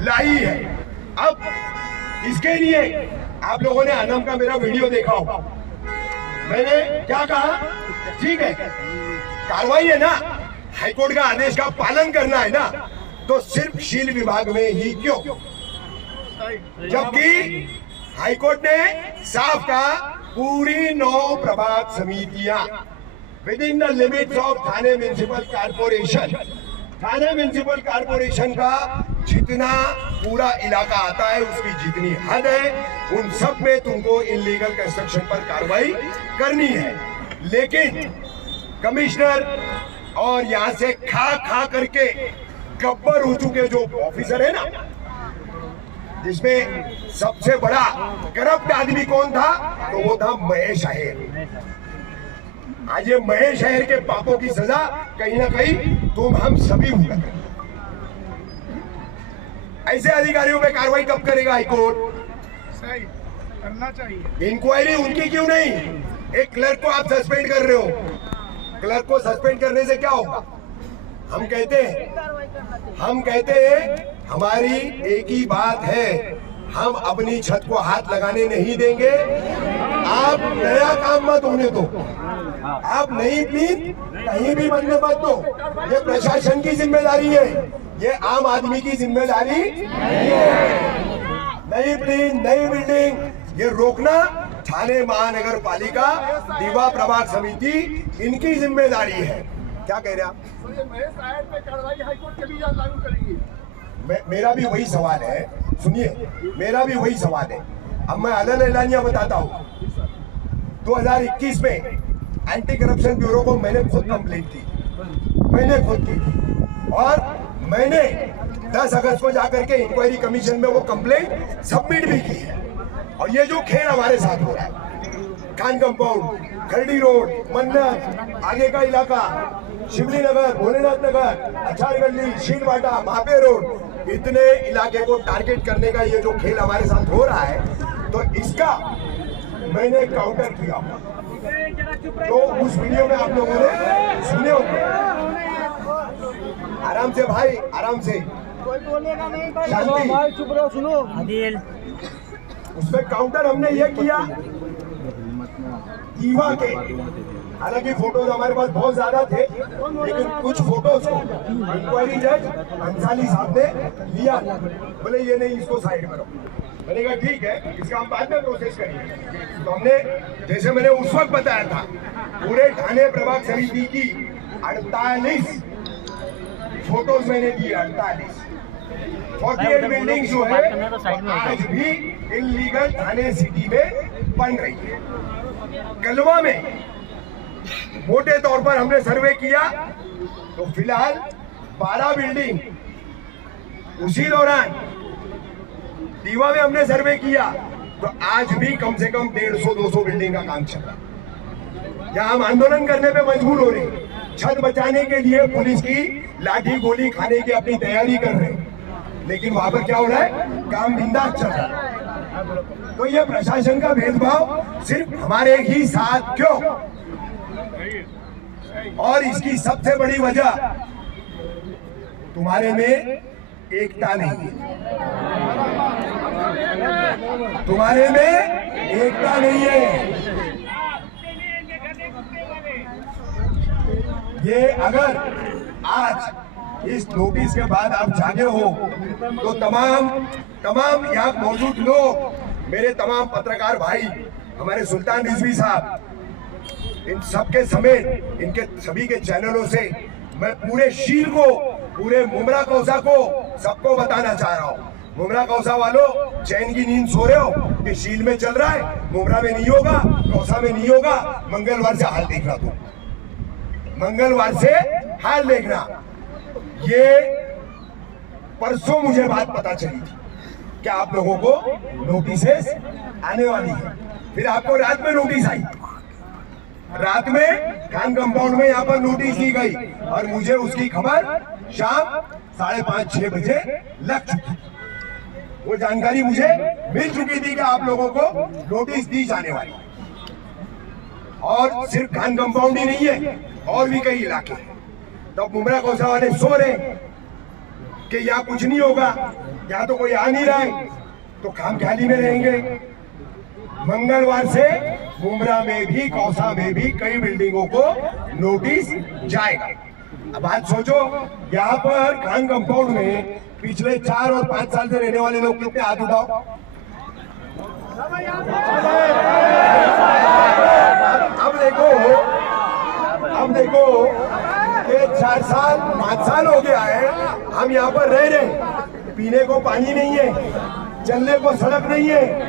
लाई है। अब इसके लिए आप लोगों ने अनम का मेरा वीडियो देखा होगा। मैंने क्या कहा, ठीक है कार्रवाई है ना, हाईकोर्ट का आदेश का पालन करना है ना, तो सिर्फ शील विभाग में ही क्यों, जबकि हाईकोर्ट ने साफ कहा पूरी 9 प्रभाग समितियां with in the limits of Thane municipal corporation, Thane municipal corporation का जितना पूरा इलाका आता है उसकी जितनी हद है उन सब में तुमको इलीगल कंस्ट्रक्शन पर कार्रवाई करनी है। लेकिन कमिश्नर और यहां से खा करके गब्बर हो चुके जो ऑफिसर है ना, जिसमें सबसे बड़ा करप्ट आदमी कौन था, तो वो था महेश अहीर। आज ये महेश अहीर के पापों की सजा कहीं ना कहीं तुम हम सभी भुगत रहे। ऐसे अधिकारियों पे कार्रवाई कब करेगा हाईकोर्ट? सही करना चाहिए। इंक्वायरी उनकी क्यों नहीं? एक क्लर्क को आप सस्पेंड कर रहे हो, क्लर्क को सस्पेंड करने से क्या होगा? हम कहते हैं हमारी एक ही बात है, हम अपनी छत को हाथ लगाने नहीं देंगे। आप नया काम मत होने दो, आप नई प्लीज कहीं भी बनने मत दो। ये प्रशासन की जिम्मेदारी है, ये आम आदमी की जिम्मेदारी नहीं है। नई प्लीज, नई बिल्डिंग ये रोकना थाने महानगर पालिका, दीवा प्रभाग समिति इनकी जिम्मेदारी है। क्या कह रहे आप? मेरा भी वही सवाल है, सुनिए मेरा भी वही सवाल है। अब मैं अलग एलानिया बताता हूँ। 2021 में एंटी करप्शन ब्यूरो को मैंने खुद कंप्लेंट की, मैंने खुद की थी, और मैंने 10 अगस्त को जाकर के इंक्वायरी कमीशन में वो कंप्लेंट सबमिट भी की है। और ये जो खेल हमारे साथ हो रहा है, खान कंपाउंड, खरडी रोड, मन्नत, आगे का इलाका, शिवली नगर, भोलेनाथ नगर, अचार गली, शीलवाटा, मापे रोड, इतने इलाके को टारगेट करने का ये जो खेल हमारे साथ हो रहा है, तो इसका मैंने काउंटर किया। तो उस वीडियो में आप लोगों ने सुने होंगे। आराम से भाई, आराम से, कोई बोलेगा नहीं भाई, शांति भाई चुप रहो, सुनो। उसमें काउंटर हमने ये किया दीवा के, हालांकि फोटोज हमारे पास बहुत ज्यादा थे, लेकिन कुछ फोटोज को इंक्वायरी जज अंसारी साहब ने लिया, बोले ये नहीं, इसको साइड करो। मैंने कहा ठीक है, इसका हम बाद में प्रोसेस करेंगे। तो हमने, जैसे मैंने उस वक्त बताया था, पूरे थाने प्रभाग समिति की 48 फोटोज मैंने दिए, 48 बिल्डिंग जो है आज भी इलीगल थाने सिटी में बन रही है। कलवा में मोटे तौर पर हमने सर्वे किया तो फिलहाल 12 बिल्डिंग, उसी दौरान दीवा में हमने सर्वे किया तो आज भी कम से कम 150-200 बिल्डिंग का काम चल रहा है। यहाँ हम आंदोलन करने पे मजबूर हो रहे, छत बचाने के लिए पुलिस की लाठी गोली खाने की अपनी तैयारी कर रहे हैं, लेकिन वहां पर क्या हो रहा है, काम बिंदास चल रहा है। तो ये प्रशासन का भेदभाव सिर्फ हमारे ही साथ क्यों? और इसकी सबसे बड़ी वजह तुम्हारे में एकता नहीं है, तुम्हारे में एकता नहीं है। ये अगर आज इस नोटिस के बाद आप जागे हो तो तमाम यहाँ मौजूद लोग, मेरे तमाम पत्रकार भाई, हमारे सुल्तान रिजवी साहब, इन सबके समेत इनके सभी के चैनलों से मैं पूरे शील को, पूरे मुमरा कौसा को सबको बताना चाह रहा हूँ। मुमरा कौसा वालों, चैन की नींद सो रहे हो कि शील में चल रहा है, मुमरा में नहीं होगा, कौसा में नहीं होगा। मंगलवार से हाल देखना, तुम मंगलवार से हाल देखना। ये परसों मुझे बात पता चली थी कि आप लोगों को नोटिसेस आने वाली है, फिर आपको रात में नोटिस आई, रात में खान कंपाउंड में यहाँ पर नोटिस दी गई और मुझे उसकी खबर शाम 5:30-6 बजे लग चुकी। वो जानकारी मुझे मिल चुकी थी कि आप लोगों को नोटिस दी जाने वाली। और सिर्फ खान कंपाउंड ही नहीं है, और भी कई इलाके हैं। तो मुमरा कौसा वाले सो रहे कि यहाँ कुछ नहीं होगा, यहाँ तो कोई आ नहीं रहा है, तो खाम ख्याली में रहेंगे। मंगलवार से मुमरा में भी कौसा में भी कई बिल्डिंगों को नोटिस जाएगा। अब आज सोचो, यहाँ पर खान कंपाउंड में पिछले 4 और 5 साल से रहने वाले लोग कितने, हाथ उठाओ। अब देखो कि 4 साल 5 साल हो गया है हम यहाँ पर रह रहे हैं, पीने को पानी नहीं है, चलने को सड़क नहीं है,